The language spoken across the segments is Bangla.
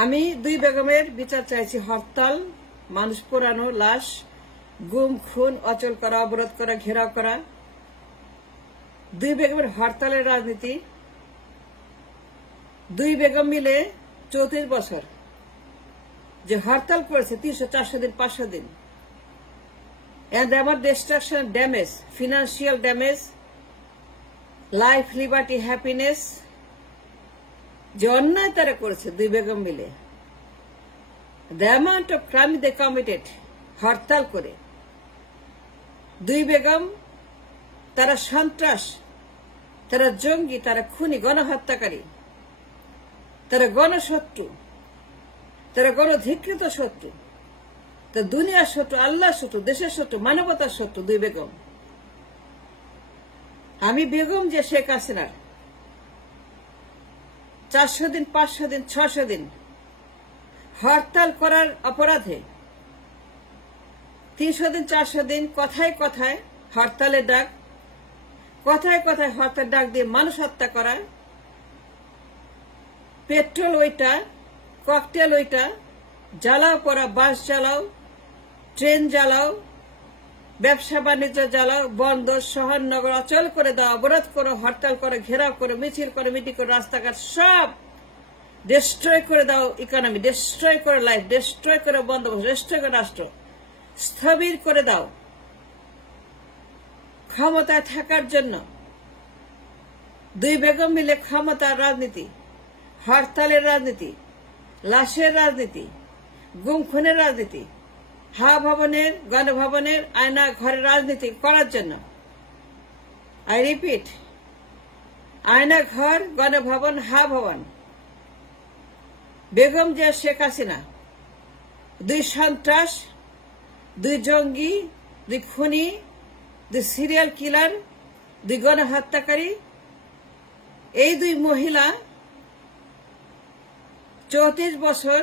আমি দুই বেগমের বিচার চাইছি। হরতাল, মানুষ পোড়ানো, লাশ, গুম খুন, অচল করা, অবরোধ করা, ঘেরাও করা। দুই বেগমের হরতালের রাজনীতি। দুই বেগম মিলে 34 বছর যে হরতাল করেছে, 300, 400 দিন, 500 দিন। And আমার destruction, damage, financial damage, life, liberty, happiness, যে অন্যায় তারা করেছে দুই বেগম মিলে, the amount of crime they committed, হরতাল করে। দুই বেগম তারা সন্ত্রাস, তারা জঙ্গি, তারা খুনি, গণহত্যাকারী, তারা গণশত্রু, তারা গণধিকৃত শত্রু, তা দুনিয়ার শত্রু, আল্লাহর শত্রু, দেশের শত্রু, মানবতার শত্রু দুই বেগম। আমি বেগম যে শেখ হাসিনার 400 দিন, 500 দিন, 600 দিন হরতাল করার অপরাধে 300 দিন, 400 দিন কথায় কথায় হরতালের ডাক, কথায় কথায় হরতাল ডাক দিয়ে মানুষ হত্যা করা, পেট্রোল ওইটা, ককটেল ওইটা, জ্বালাও করা, বাস জ্বালাও, ট্রেন জ্বালাও, ব্যবসা বাণিজ্য জ্বালাও, বন্দর, শহর, নগর অচল করে দাও, অবরোধ করো, হরতাল করো, ঘেরাও করো, মিছিল করে, মিটিং করে, রাস্তাঘাট সব ডিস্ট্রয় করে দাও, ইকোনমি ডিস্ট্রয় করে, লাইফ ডিস্ট্রয় করে, বন্দোবস্ত ডিস্ট্রয় করে, রাষ্ট্র স্থবির করে দাও। ক্ষমতায় থাকার জন্য দুই বেগম মিলে ক্ষমতার রাজনীতি, হরতালের রাজনীতি, লাশের রাজনীতি, গুম খুনের রাজনীতি, হা ভবনের, গণভবনের, আয়না ঘরের রাজনীতি করার জন্য, আই রিপিট, আয়না ঘর, গণভবন, হা ভবন, বেগম যে শেখ হাসিনা দুই সন্ত্রাস, দুই জঙ্গি, দুই খুনি, দুই সিরিয়াল কিলার, দুই গণহত্যাকারী, এই দুই মহিলা 34 বছর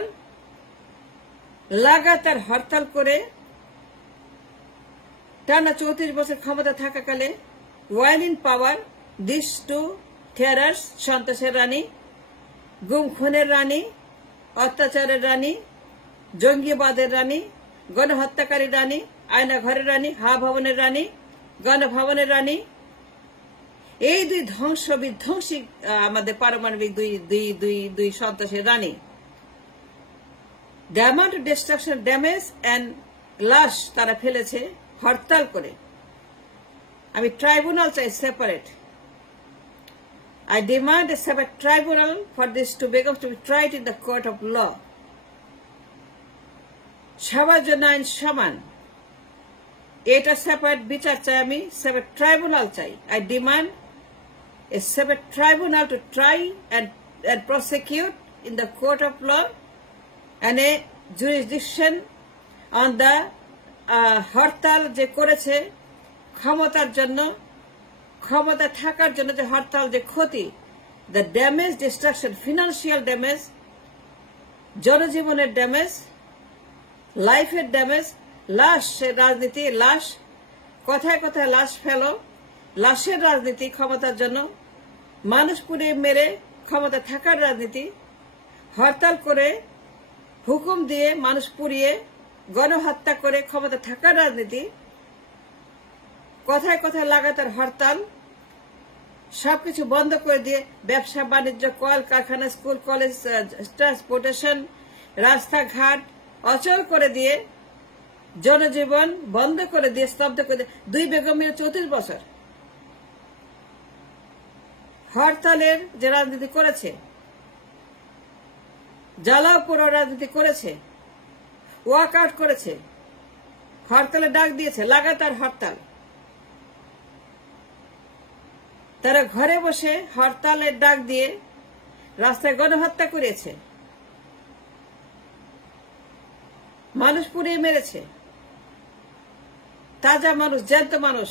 লাগাতার হরতাল করে টানা 34 বছর ক্ষমতা থাকাকালে while in power, this to terrors, সন্ত্রাসের রানী, গুম খুনের রানী, অত্যাচারের রানী, জঙ্গিবাদের রানী, গণহত্যাকারী রানী, আয়না ঘরের রানী, হা ভবনের রানী, গণভবনের রানী, এই দুই ধ্বংস বিধ্বংসী আমাদের পারমাণবিক দুই সন্ত্রাসের রানী। The amount of destruction, damage and লাশ তারা ফেলেছে হরতাল করে। আমি ট্রাইব্যুনাল চাই separate. I demand a separate tribunal for this two begoms to be tried in the court of law. সবার জন্য আইন সমান, এটা সেপারেট বিচার চাই আমি, সেপারেট ট্রাইব্যুনাল চাই। I demand a separate tribunal to try and prosecute in the court of law and a jurisdiction on the হরতাল যে করেছে ক্ষমতার জন্য, ক্ষমতা থাকার জন্য যে হরতাল যে ক্ষতি, the damage, destruction, financial damage, জনজীবনের ড্যামেজ, লাইফের ড্যামেজ, লাশ রাজনীতি, লাশ কথায় কথায় লাশ ফেলো, লাশের রাজনীতি ক্ষমতার জন্য, মানুষ পুড়িয়ে মেরে ক্ষমতা থাকার রাজনীতি, হরতাল করে হুকুম দিয়ে মানুষ পুড়িয়ে গণহত্যা করে ক্ষমতা থাকার রাজনীতি, কথায় কথায় লাগাতার হরতাল, সবকিছু বন্ধ করে দিয়ে ব্যবসা বাণিজ্য, কল কারখানা, স্কুল কলেজ, ট্রান্সপোর্টেশন, রাস্তাঘাট অচল করে দিয়ে, জনজীবন বন্ধ করে দিয়ে, স্তব্ধ করে দিয়ে দুই বেগম মিলে 34 বছর হরতালের যে রাজনীতি করেছে, জ্বালাও পোড়া রাজনীতি করেছে, ওয়াক আউট করেছে, হরতালের ডাক দিয়েছে, লাগাতার হরতাল। তারা ঘরে বসে হরতালের ডাক দিয়ে রাস্তায় গণহত্যা করেছে, মানুষ পুড়িয়ে মেরেছে, তাজা মানুষ, জ্যান্ত মানুষ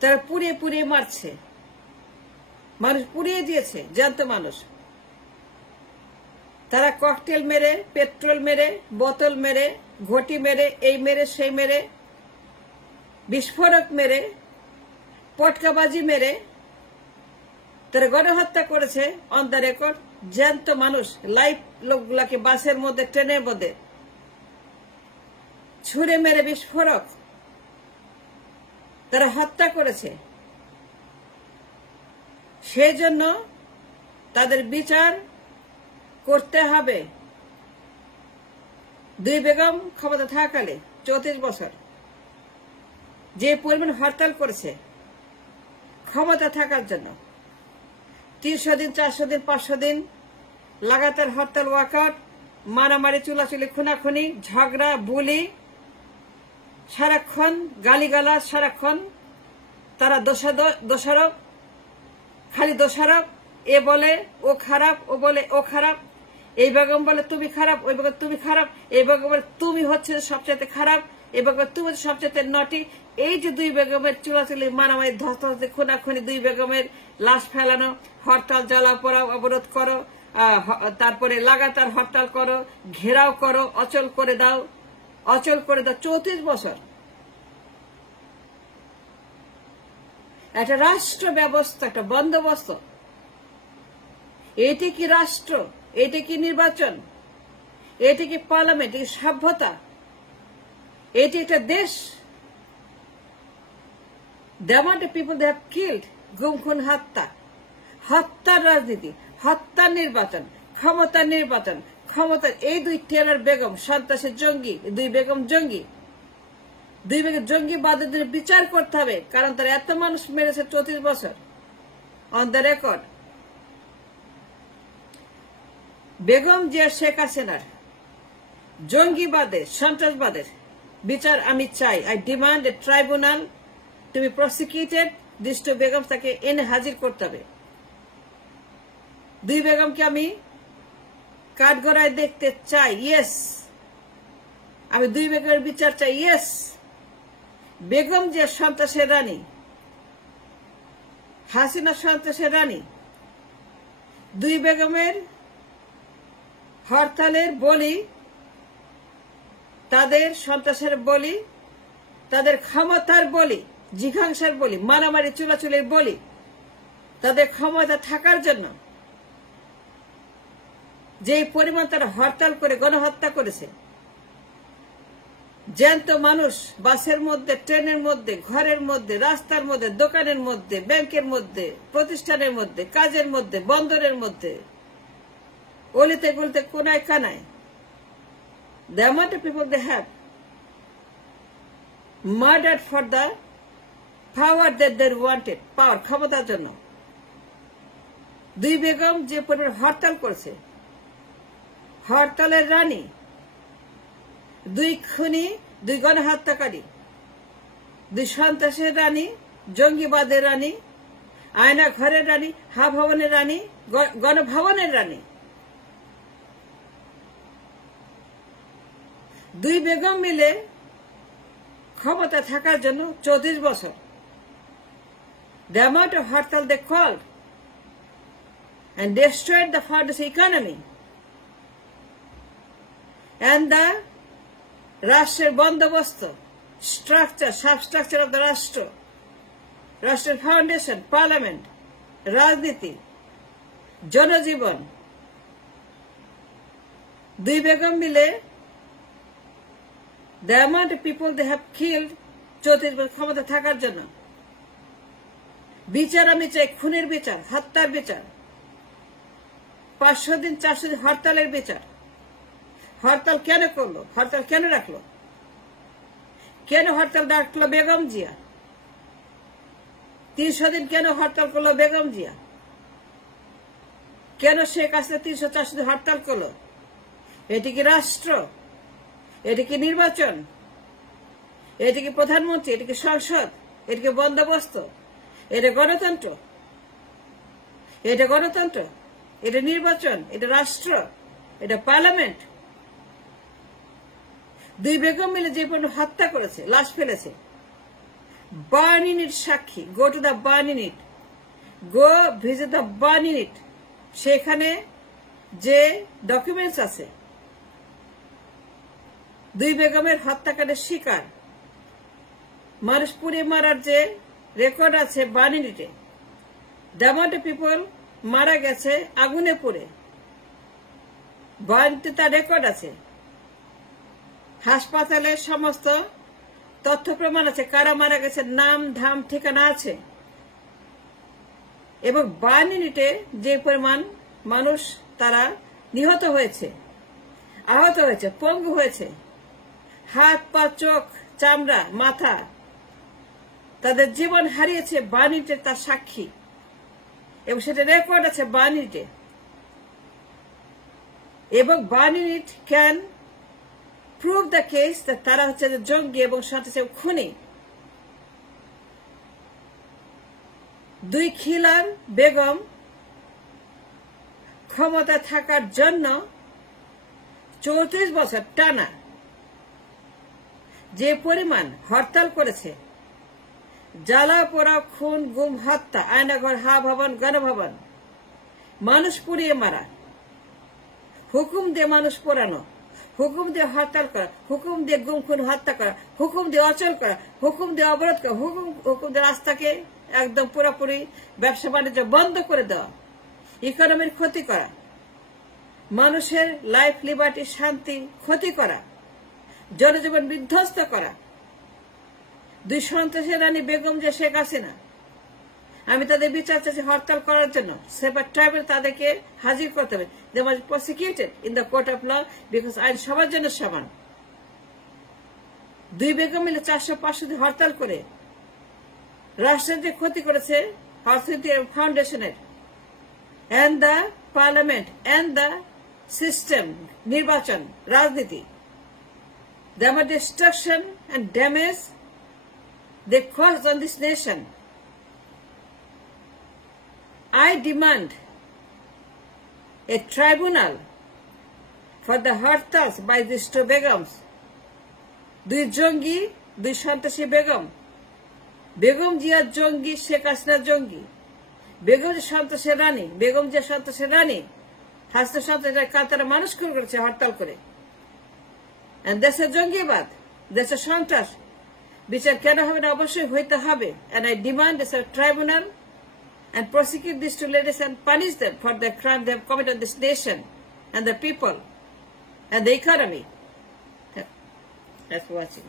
তারা পুড়িয়ে পুড়িয়ে মারছে, মানুষ পুড়িয়ে দিয়েছে, জ্যান্ত মানুষ। তারা ককটেল মেরে, পেট্রোল মেরে, বোতল মেরে, ঘটি মেরে, এই মেরে সেই মেরে, বিস্ফোরক মেরে, পটকাবাজি মেরে তারা গণহত্যা করেছে অন দ্য রেকর্ড। জ্যান্ত মানুষ লাইভ লোকগুলাকে বাসের মধ্যে ট্রেনের মধ্যে ছুঁড়ে মেরে বিস্ফোরক তারা হত্যা করেছে। সেই জন্য তাদের বিচার করতে হবে। দুই বেগম ক্ষমতা থাকাকালে 34 বছর যে পরিমাণ হরতাল করেছে ক্ষমতা থাকার জন্য, 300 দিন 400 দিন 500 দিন লাগাতার হরতাল, ওয়াকআউট, মারামারি, চুলাচুলি, খুনাখুনি, ঝগড়া, বুলি, সারাক্ষণ গালিগালাজ, সারাক্ষণ তারা দোষারোপ, খালি দোষারোপ। এ বলে ও খারাপ, ও বলে ও খারাপ, এই বেগম বলে তুমি খারাপ, ওই বেগম তুমি খারাপ, এই বেগম বলে তুমি হচ্ছে সবচেয়ে খারাপ, এই বেগম তুমি হচ্ছে সবচেয়ে নটি। এই যে দুই বেগমের চুলাচুলি, মারামারি, ধস্তাধস্তি, খুনাখুনি, দুই বেগমের লাশ ফেলানো, হরতাল, জ্বালাপোড়া, অবরোধ করো, তারপরে লাগাতার হরতাল করো, ঘেরাও করো, অচল করে দাও, অচল করে দাও। 34 বছর একটা রাষ্ট্র ব্যবস্থা, একটা বন্দোবস্ত। এটি কি রাষ্ট্র? এটি কি নির্বাচন? এটি কি পার্লামেন্ট? এটি সভ্যতা? এটি একটা দেশ? The amount of people they have killed, গুম খুন হত্যা, হত্যার রাজনীতি, হত্যার নির্বাচন, ক্ষমতার নির্বাচন, ক্ষমতার এই দুই টেরর বেগম সন্ত্রাসের জঙ্গি, দুই বেগম জঙ্গি, দুই বেগম জঙ্গিবাদের বিচার করতে হবে। কারণ তারা এত মানুষ মেরেছে 34 বছর, on the record. Begum Zia Sheikh হাসিনার জঙ্গিবাদের, সন্ত্রাসবাদের বিচার আমি চাই। I demand a tribunal to be prosecuted this to Begum, তাকে এনে হাজির করতে হবে। দুই বেগমকে আমি কাঠগড়ায় দেখতে চাই, ইয়েস। আমি দুই বেগমের বিচার চাই, ইয়েস। বেগম যে সন্ত্রাসের রানী, হাসিনা সন্ত্রাসের রানী, দুই বেগমের হরতালের বলি, তাদের সন্ত্রাসের বলি, তাদের ক্ষমতার বলি, জিঘাংসার বলি, মারামারি চুলাচুলির বলি, তাদের ক্ষমতা থাকার জন্য যে পরিমাণ তারা হরতাল করে গণহত্যা করেছে, জ্যান্ত মানুষ বাসের মধ্যে, ট্রেনের মধ্যে, ঘরের মধ্যে, রাস্তার মধ্যে, দোকানের মধ্যে, ব্যাংকের মধ্যে, প্রতিষ্ঠানের মধ্যে, কাজের মধ্যে, বন্দরের মধ্যে, অলিতে গলিতে, কোনায় কানায়। The amount of people they have murdered for the power that they wanted, power, ক্ষমতার জন্য। দুই বেগম যে পরিমাণ হরতাল করেছে, হরতালের রানী, দুই খুনি, দুই গণহত্যাকারী, দুই সন্ত্রাসের রানী, জঙ্গিবাদের রানী, আয়না ঘরের রানী, হা ভবনের রানী, গণভবনের রানী। দুই বেগম মিলে ক্ষমতা থাকার জন্য 34 বছর। The amount of hartal they called and destroyed the farthest economy and the রাষ্ট্রের বন্দোবস্ত, স্ট্রাকচার, সাবস্ট্রাকচার অফ দ্য রাষ্ট্র, রাষ্ট্রের ফাউন্ডেশন, পার্লামেন্ট, রাজনীতি, জনজীবন। দুই বেগম মিলে the amount of people they have killed 34 বছর ক্ষমতা থাকার জন্য। বিচার আমি চাই, খুনের বিচার, হত্যার বিচার, 500 দিন 400 দিন হরতালের বিচার। হরতাল কেন করলো? হরতাল কেন রাখলো? কেন হরতাল ডাকলো বেগম জিয়া? 300 দিন কেন হরতাল করলো বেগম জিয়া? কেন শেখ হাসিনা 300-400 দিন হরতাল করলো? এটি কি রাষ্ট্র? এটি কি নির্বাচন? এটি কি প্রধানমন্ত্রী? এটি কি সংসদ? এটি কি বন্দোবস্ত? এটা গণতন্ত্র? এটা গণতন্ত্র? এটা নির্বাচন? এটা রাষ্ট্র? এটা পার্লামেন্ট? দুই বেগম মিলে যে পর্যন্ত হত্যা করেছে, লাশ ফেলেছে, বার্ন ইউনিট সাক্ষী, go to the burn unit, go visit the burn unit. সেখানে যে ডকুমেন্টস আছে, দুই বেগমের হত্যাকাণ্ডের শিকার মানুষ পুড়িয়ে মারার যে রেকর্ড আছে বার্ন ইউনিটে। দ্য অ্যামাউন্ট অফ পিপল মারা গেছে আগুনে পুড়ে, বায়ান্নিতে তার রেকর্ড আছে, হাসপাতালের সমস্ত তথ্য প্রমাণ আছে, কারা মারা গেছে, নাম ধাম ঠিকানা আছে। এবং 52 মিনিটে যে পরিমাণ মানুষ তারা নিহত হয়েছে, আহত হয়েছে, পঙ্গু হয়েছে, হাত পা চোখ চামড়া মাথা তাদের জীবন হারিয়েছে 52 মিনিটে, তার সাক্ষী। এবং সেটা রেকর্ড আছে 52 মিনিটে। এবং 52 minute can prove the case তারা হচ্ছে জঙ্গি এবং সন্ত্রাসী খুনি। 2 খিলার বেগম ক্ষমতা থাকার জন্য 34 বছর টানা যে পরিমাণ হরতাল করেছে, জ্বালা পোড়া খুন গুম হত্যা, আয়নাঘর হা ভবন গণভবন, মানুষ পুড়িয়ে মারা, হুকুম দিয়ে মানুষ পোড়ানো, হুকুম দিয়ে হরতাল করা, হুকুম দিয়ে গুম খুন হত্যা করা, হুকুম দিয়ে অচল করা, হুকুম দিয়ে অবরোধ করা, হুকুম দিয়ে রাস্তাকে একদম পুরোপুরি ব্যবসা বাণিজ্য বন্ধ করে দেওয়া, ইকোনমির ক্ষতি করা, মানুষের লাইফ লিবার্টি শান্তি ক্ষতি করা, জনজীবন বিধ্বস্ত করা। 2 সন্ত্রাসী রানী বেগম যে শেখ হাসিনা, আমি তাদের বিচার চাইছি হরতাল করার জন্য। সেপারেট ট্রাইব্যুনাল তাদেরকে হাজির করতে হবে। They must be prosecuted in the court of law, because আইন সবার জন্য সমান। 2 বেগম মিলে 400-500 দিন হরতাল করে রাষ্ট্রের যে ক্ষতি করেছে অর্থনীতি ফাউন্ডেশনের, and the parliament and the system, নির্বাচন রাজনীতি, the destruction and damage they caused on this nation. I demand a tribunal for the hartals by these 2 begums. 2 জঙ্গি, 2 সন্ত্রাসী বেগম, বেগম জিয়া জঙ্গি, শেখ হাসিনা জঙ্গি, বেগম যে সন্ত্রাসের রানী, বেগম যে সন্ত্রাসের রানী, হাসিনা সন্ত্রাসের কাতারা মানুষ খুন করেছে হরতাল করে। দেশের জঙ্গিবাদ, দেশের সন্ত্রাস বিচার কেন হবে না? অবশ্যই হইতে হবে। And I demand a tribunal and prosecute these 2 ladies and punish them for the crime they have committed on this nation and the people and the economy. Thanks for watching.